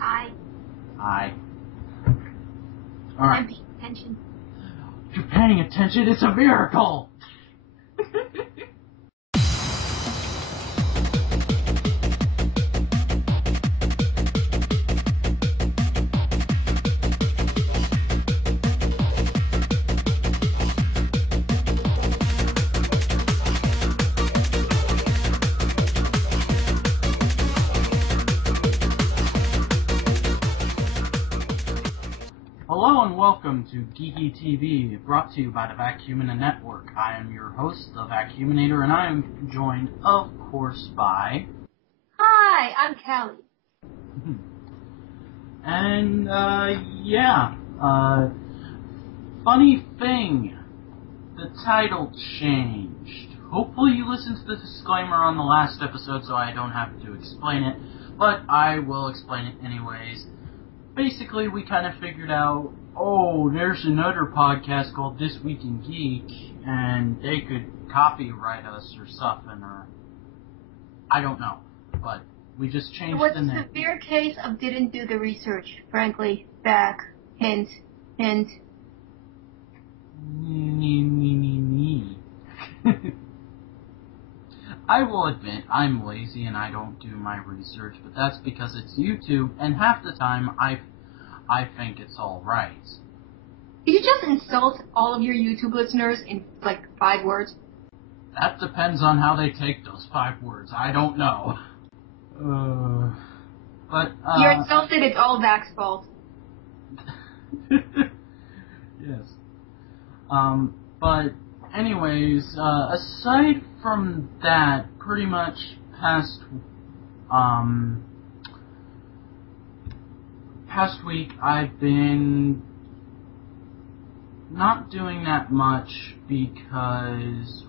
Hi. Hi. Alright. I'm paying attention. You're paying attention? It's a miracle! Hello and welcome to Geeky TV, brought to you by the Vacuumina Network. I am your host, the Vacuuminator, and I am joined, of course, by... Hi, I'm Callie. And, funny thing, the title changed. Hopefully you listened to the disclaimer on the last episode so I don't have to explain it, but I will explain it anyways. Basically, we kind of figured out, there's another podcast called This Week in Geek, and they could copyright us or something, or I don't know, but we just changed the name. It was a severe case of didn't do the research, frankly. Back. Hint. I will admit, I'm lazy and I don't do my research, but that's because it's YouTube, and half the time I think it's alright. Did you just insult all of your YouTube listeners in, 5 words? That depends on how they take those 5 words. I don't know. You're insulted, it's all Vac's fault. Yes. But anyways, aside from that, pretty much past week I've been not doing that much because,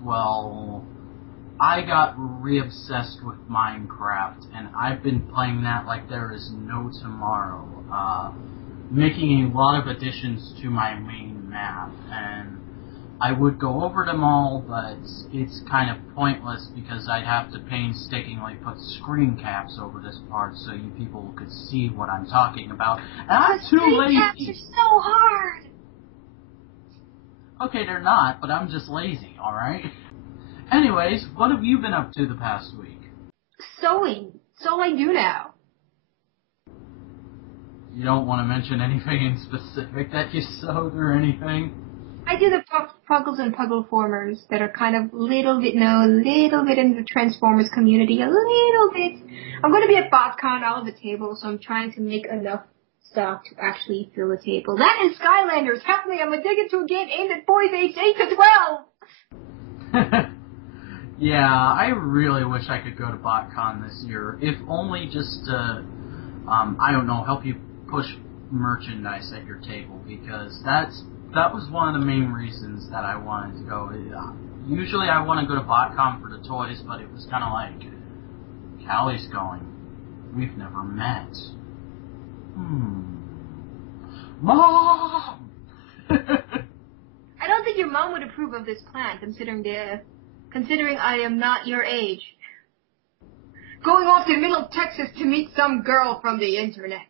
I got re-obsessed with Minecraft, and I've been playing that like there is no tomorrow, making a lot of additions to my main map, and I would go over them all, but it's kind of pointless because I'd have to painstakingly put screen caps over this part so you people could see what I'm talking about, and I'm too lazy! Screen caps are so hard! Okay, they're not, but I'm just lazy, alright? Anyways, what have you been up to the past week? Sewing. It's all I do now. You don't want to mention anything in specific that you sewed or anything? I do the Puggles and Puggle formers that are kind of little bit in the Transformers community, a little bit. I'm going to be at BotCon out of the table, so I'm trying to make enough stuff to actually fill the table. That and Skylanders! Help me, I'm addicted to a game aimed at boys aged 8 to 12! Yeah, I really wish I could go to BotCon this year, if only just to, help you push merchandise at your table, because that was one of the main reasons that I wanted to go. Usually I want to go to BotCon for the toys, but it was kind of like, Callie's going. We've never met. Mom! I don't think your mom would approve of this plan, considering I am not your age. Going off to the middle of Texas to meet some girl from the internet.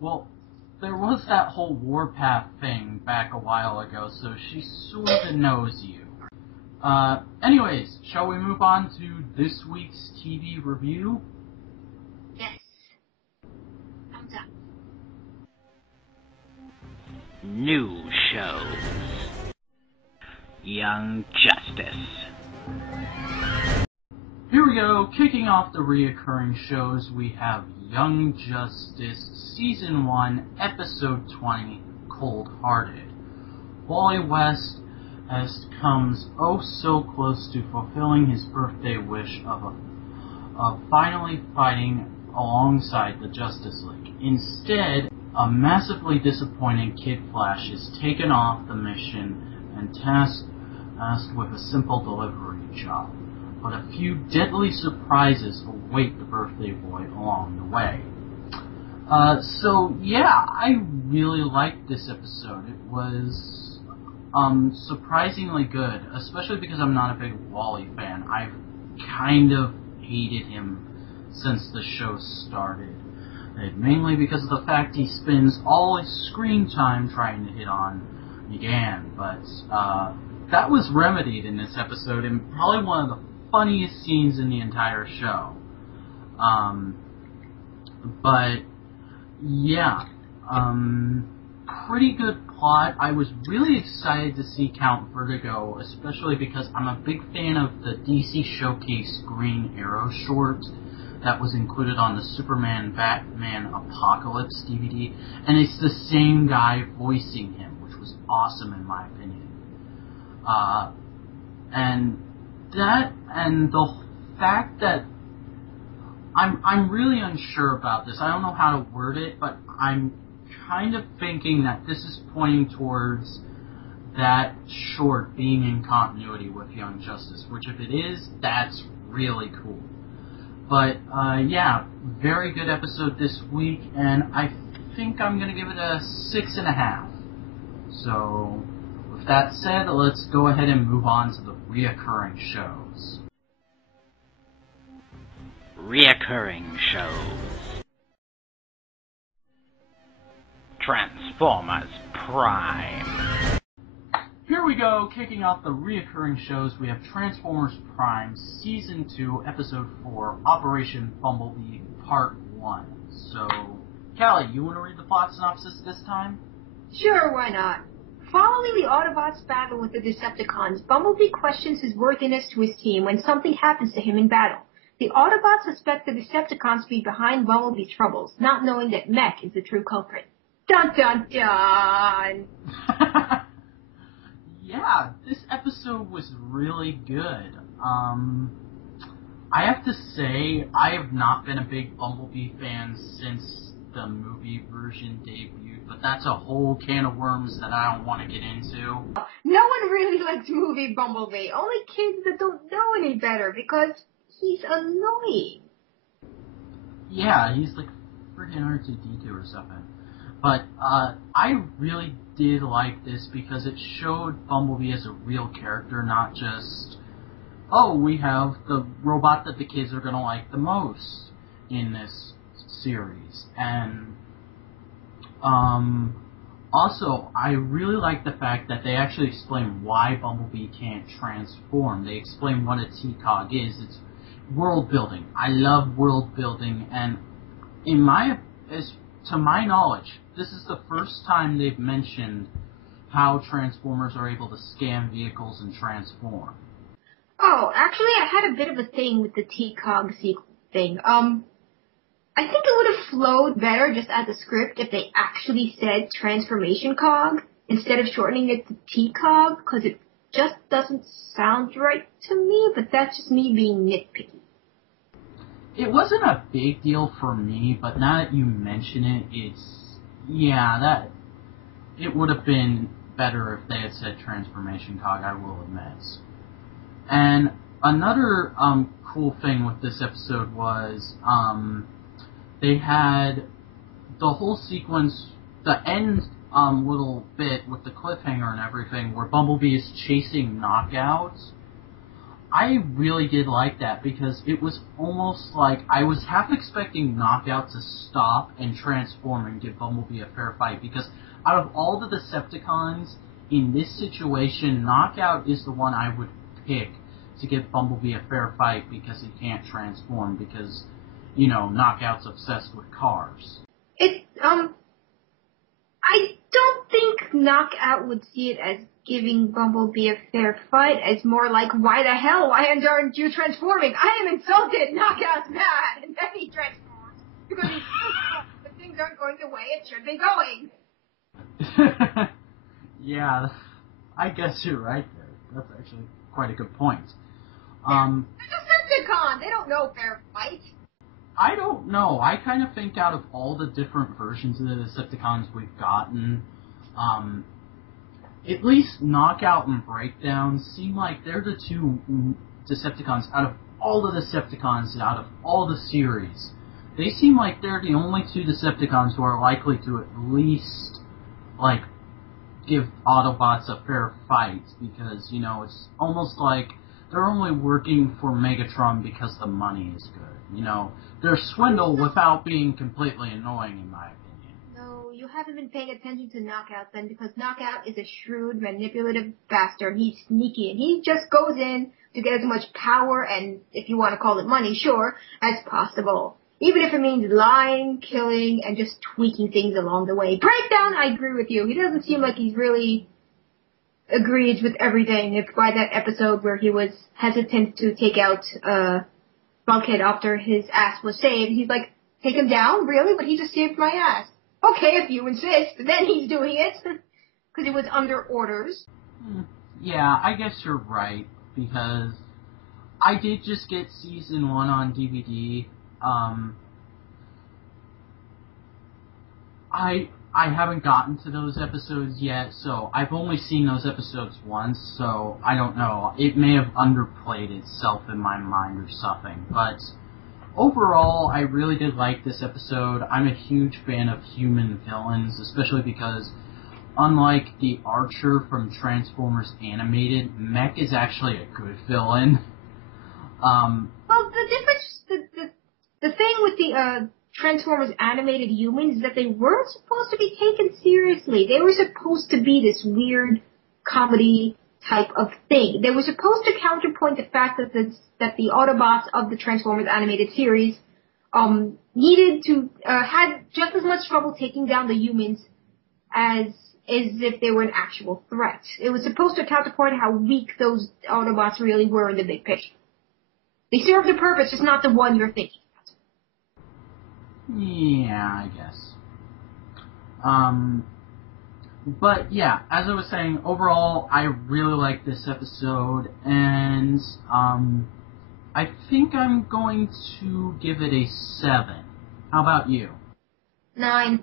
Well, there was that whole Warpath thing back a while ago, so she sorta knows you. Anyways, shall we move on to this week's TV review? Yes. Thumbs up. New shows. Young Justice. Here we go, kicking off the reoccurring shows, we have Young Justice Season 1, Episode 20, Cold Hearted. Wally West comes so close to fulfilling his birthday wish of finally fighting alongside the Justice League. Instead, a massively disappointed Kid Flash is taken off the mission and tasked with a simple delivery job. But a few deadly surprises await the birthday boy along the way. I really liked this episode. It was surprisingly good, especially because I'm not a big Wally fan. I've kind of hated him since the show started. mainly because of the fact he spends all his screen time trying to hit on Megan. But that was remedied in this episode, and probably one of the funniest scenes in the entire show. But yeah, pretty good plot. I was really excited to see Count Vertigo, especially because I'm a big fan of the DC Showcase Green Arrow short that was included on the Superman Batman Apocalypse DVD, and it's the same guy voicing him, which was awesome in my opinion. And the fact that I'm really unsure about this. I don't know how to word it, but I'm kind of thinking that this is pointing towards that short being in continuity with Young Justice, which if it is, that's really cool. But, yeah, very good episode this week, and I think I'm going to give it a 6.5. So, with that said, let's go ahead and move on to the reoccurring shows. Reoccurring shows. Transformers Prime. Here we go, kicking off the reoccurring shows, we have Transformers Prime Season 2, Episode 4, Operation Bumblebee, Part 1. So, Callie, you want to read the plot synopsis this time? Sure, why not? Following the Autobots' battle with the Decepticons, Bumblebee questions his worthiness to his team when something happens to him in battle. The Autobots suspect the Decepticons to be behind Bumblebee's troubles, not knowing that Mech is the true culprit. Dun dun dun! Yeah, this episode was really good. I have to say, I have not been a big Bumblebee fan since the movie version debuted, but that's a whole can of worms that I don't want to get into. No one really likes movie Bumblebee, only kids that don't know any better, because he's annoying. Yeah, he's like freaking R2-D2 or something. But I really did like this because it showed Bumblebee as a real character, not just, oh, we have the robot that the kids are going to like the most in this series. And also, I really like the fact that they actually explain why Bumblebee can't transform. They explain what a T-Cog is. It's world building. I love world building, and to my knowledge, this is the first time they've mentioned how Transformers are able to scan vehicles and transform. Oh, actually, I had a bit of a thing with the T-Cog sequel thing. I think it would have flowed better just as a script if they actually said Transformation Cog instead of shortening it to T-Cog, because it just doesn't sound right to me, but that's just me being nitpicky. It wasn't a big deal for me, but now that you mention it, it would have been better if they had said Transformation Cog, I will admit. And another cool thing with this episode was they had the whole sequence, the end little bit with the cliffhanger and everything, where Bumblebee is chasing Knockout. I really did like that because it was almost like I was half expecting Knockout to stop and transform and give Bumblebee a fair fight, because out of all the Decepticons in this situation, Knockout is the one I would pick to give Bumblebee a fair fight because he can't transform, because, you know, Knockout's obsessed with cars. I don't think Knockout would see it as giving Bumblebee a fair fight, as more like, why the hell? Why aren't you transforming? I am insulted! Knockout's mad! And then he transforms. Because he's but things aren't going the way it should be going. Yeah, I guess you're right there. That's actually quite a good point. They're Decepticons! They don't know fair fight. I don't know. I kind of think out of all the different versions of the Decepticons we've gotten, at least Knockout and Breakdown seem like they're the two Decepticons out of all the Decepticons, out of all the series. They seem like they're the only two Decepticons who are likely to at least, like, give Autobots a fair fight, because, you know, it's almost like they're only working for Megatron because the money is good. You know, They're swindle without being completely annoying, in my opinion. No, you haven't been paying attention to Knockout then, because Knockout is a shrewd, manipulative bastard. He's sneaky, and he just goes in to get as much power and, if you want to call it money, sure, as possible. Even if it means lying, killing, and just tweaking things along the way. Breakdown, I agree with you. He doesn't seem like he's really agrees with everything. It's by that episode where he was hesitant to take out Bulkhead after his ass was saved. He's like, take him down? Really? But he just saved my ass. Okay, if you insist. Then he's doing it. Because it was under orders. Yeah, I guess you're right. Because I did just get season 1 on DVD. I haven't gotten to those episodes yet, so I've only seen those episodes once, so I don't know. It may have underplayed itself in my mind or something, but overall, I really did like this episode. I'm a huge fan of human villains, especially because, unlike the Archer from Transformers Animated, Mech is actually a good villain. Well, the difference, the thing with the Transformers Animated humans is that they weren't supposed to be taken seriously. They were supposed to be this weird comedy type of thing. They were supposed to counterpoint the fact that the Autobots of the Transformers Animated series needed to had just as much trouble taking down the humans as if they were an actual threat. It was supposed to counterpoint how weak those Autobots really were in the big picture. They served a purpose, just not the one you're thinking. Yeah, I guess. But yeah, as I was saying, overall, I really like this episode, and I think I'm going to give it a 7. How about you? 9.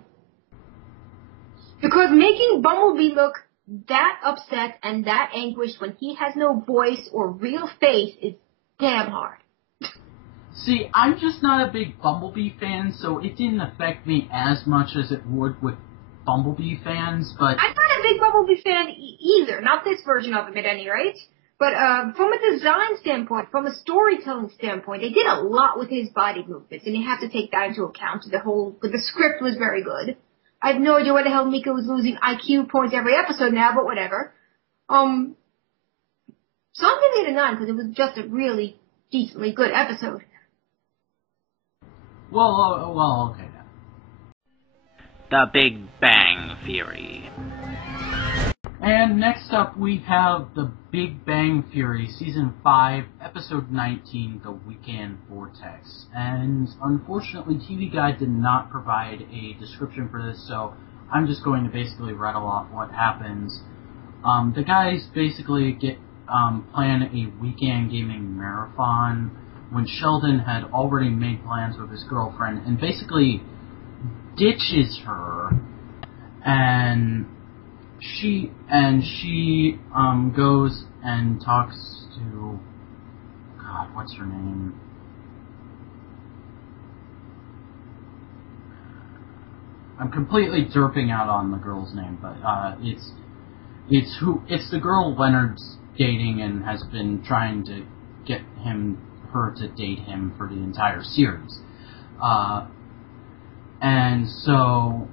Because making Bumblebee look that upset and that anguished when he has no voice or real face is damn hard. See, I'm just not a big Bumblebee fan, so it didn't affect me as much as it would with Bumblebee fans, but... I'm not a big Bumblebee fan either, not this version of him at any rate. But from a design standpoint, from a storytelling standpoint, they did a lot with his body movements, and you have to take that into account. But the script was very good. I have no idea why the hell Mika was losing IQ points every episode now, but whatever. So I'm giving it a 9 because it was just a really decently good episode. Well, okay then. The Big Bang Theory. And next up we have The Big Bang Theory, Season 5, Episode 19, The Weekend Vortex. And unfortunately, TV Guide did not provide a description for this, so I'm just going to basically rattle off what happens. The guys basically plan a weekend gaming marathon when Sheldon had already made plans with his girlfriend and basically ditches her, and she goes and talks to, God, what's her name? I'm completely derping out on the girl's name, but it's the girl Leonard's dating and has been trying to get her to date him for the entire series. And so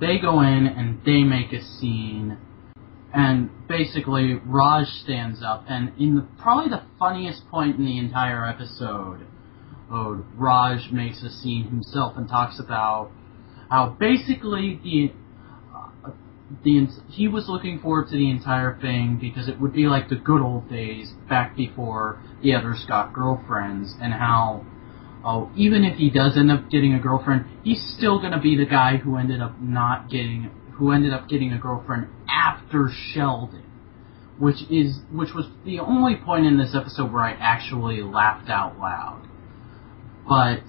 they go in and they make a scene, and basically Raj stands up, and in probably the funniest point in the entire episode, Raj makes a scene himself and talks about how basically he was looking forward to the entire thing because it would be like the good old days back before the others got girlfriends, and how even if he does end up getting a girlfriend, he's still going to be the guy who ended up getting a girlfriend after Sheldon, which was the only point in this episode where I actually laughed out loud. But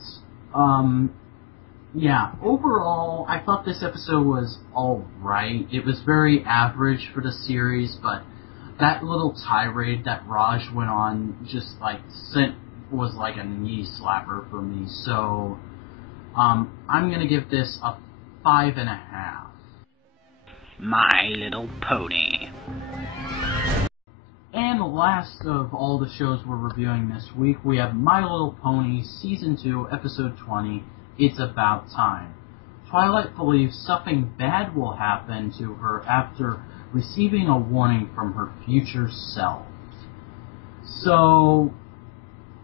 yeah, overall, I thought this episode was alright. It was very average for the series, but that little tirade that Raj went on just was like a knee slapper for me. So I'm gonna give this a 5.5. My Little Pony. And last of all the shows we're reviewing this week, we have My Little Pony Season 2, Episode 20, It's About Time. Twilight believes something bad will happen to her after receiving a warning from her future self. So,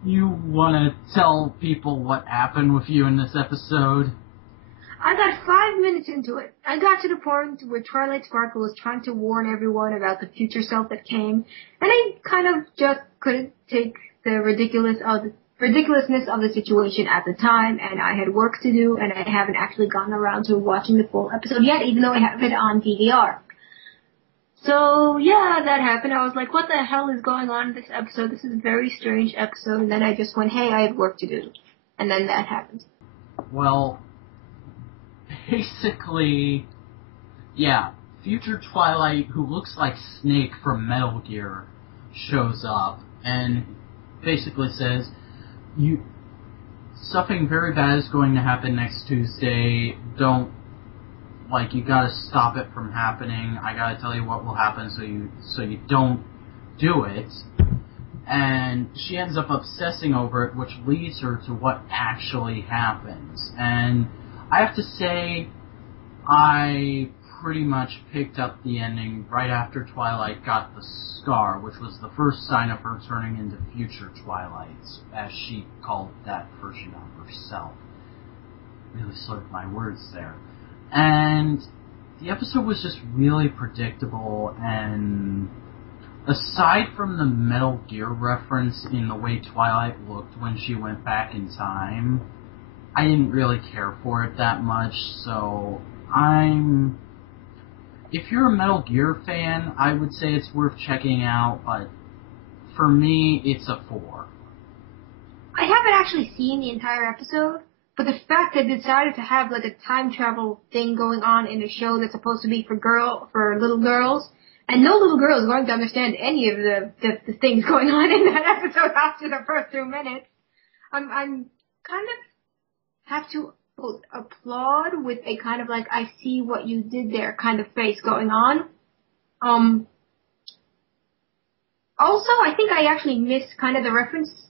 you want to tell people what happened with you in this episode? I got 5 minutes into it. I got to the point where Twilight Sparkle was trying to warn everyone about the future self that came, and I kind of just couldn't take the ridiculousness of the situation at the time, and I had work to do, and I haven't actually gotten around to watching the full episode yet, even though I have it on DVR. So, yeah, that happened. I was like, what the hell is going on in this episode? This is a very strange episode, and then I just went, hey, I have work to do. And then that happened. Well, basically, yeah, future Twilight, who looks like Snake from Metal Gear, shows up and basically says, something very bad is going to happen next Tuesday. You gotta stop it from happening. I gotta tell you what will happen so you don't do it. And she ends up obsessing over it, which leads her to what actually happens. And I have to say, I pretty much picked up the ending right after Twilight got the scar, which was the first sign of her turning into future Twilight, as she called that version of herself. Really slurred my words there. And the episode was just really predictable, and aside from the Metal Gear reference in the way Twilight looked when she went back in time, I didn't really care for it that much, so if you're a Metal Gear fan, I would say it's worth checking out, but for me, it's a 4. I haven't actually seen the entire episode, but the fact that they decided to have like a time travel thing going on in a show that's supposed to be for little girls, and no little girl is going to understand any of the things going on in that episode after the first 2 minutes. I'm kind of have to applaud with a kind of like, I see what you did there kind of face going on. Also, I think I actually missed kind of the references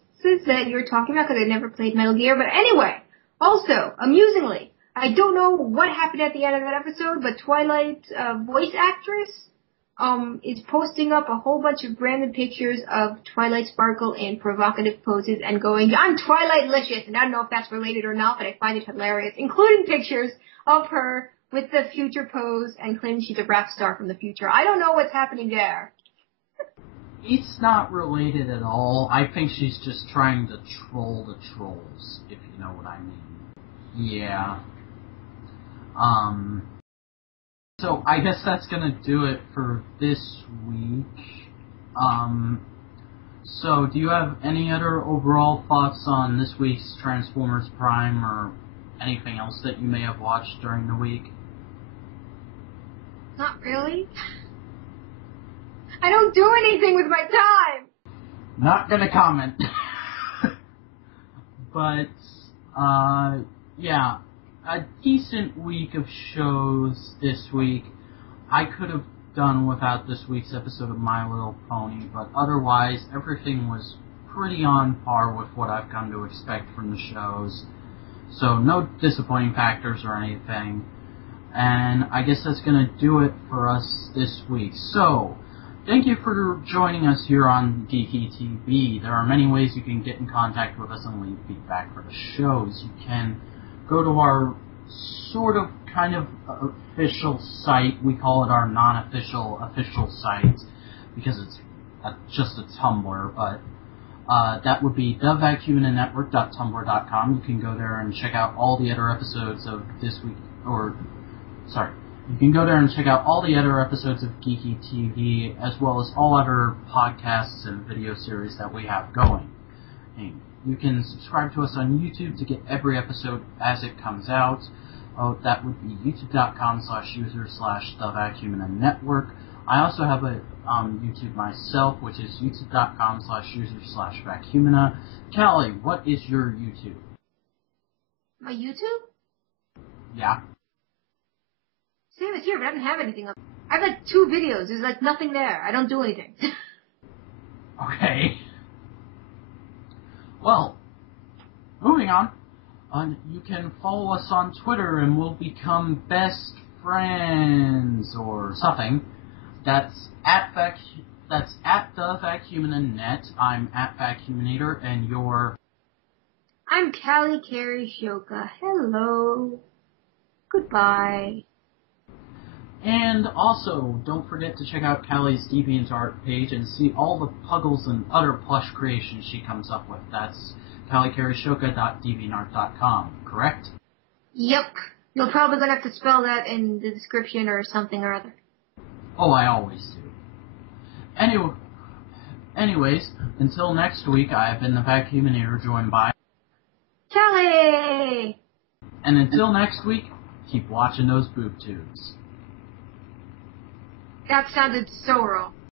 that you're talking about because I never played Metal Gear. But anyway, also, amusingly, I don't know what happened at the end of that episode, but Twilight's voice actress is posting up a whole bunch of random pictures of Twilight Sparkle in provocative poses and going, I'm Twilight-licious, and I don't know if that's related or not, but I find it hilarious, including pictures of her with the future pose and claiming she's a rap star from the future. I don't know what's happening there. It's not related at all. I think she's just trying to troll the trolls, if you know what I mean. Yeah. So I guess that's gonna do it for this week. So do you have any other overall thoughts on this week's Transformers Prime or anything else that you may have watched during the week? Not really. I don't do anything with my time! Not gonna comment. But, yeah, a decent week of shows this week. I could have done without this week's episode of My Little Pony, but otherwise, everything was pretty on par with what I've come to expect from the shows. So, no disappointing factors or anything. And I guess that's gonna do it for us this week. So, thank you for joining us here on Geeky TV. There are many ways you can get in contact with us and leave feedback for the shows. You can go to our sort of kind of official site. We call it our non-official official site because it's just a Tumblr, but that would be thevacuuminanetwork.tumblr.com. You can go there and check out all the other episodes of this week, you can go there and check out all the other episodes of Geeky TV, as well as all other podcasts and video series that we have going. And you can subscribe to us on YouTube to get every episode as it comes out. That would be youtube.com/user/thevacuuminanetwork. I also have a YouTube myself, which is youtube.com/user/vacuumina. Callie, what is your YouTube? My YouTube? Yeah. Same as here, but I don't have anything up. I have like 2 videos. There's like nothing there. I don't do anything. Okay. Well, moving on. You can follow us on Twitter and we'll become best friends or something. That's at the Vacuuminanet. I'm at Vacuuminator, and you're... I'm Callie Carey Shoka. Hello. Goodbye. And also, don't forget to check out Callie's DeviantArt page and see all the puggles and other plush creations she comes up with. That's calliecaryshoka.deviantart.com, correct? Yep. You're probably gonna have to spell that in the description or something or other. Oh, I always do. Anyways, until next week, I have been the Vacuuminator, joined by... Kelly! And until next week, keep watching those boob tubes. That sounded so wrong.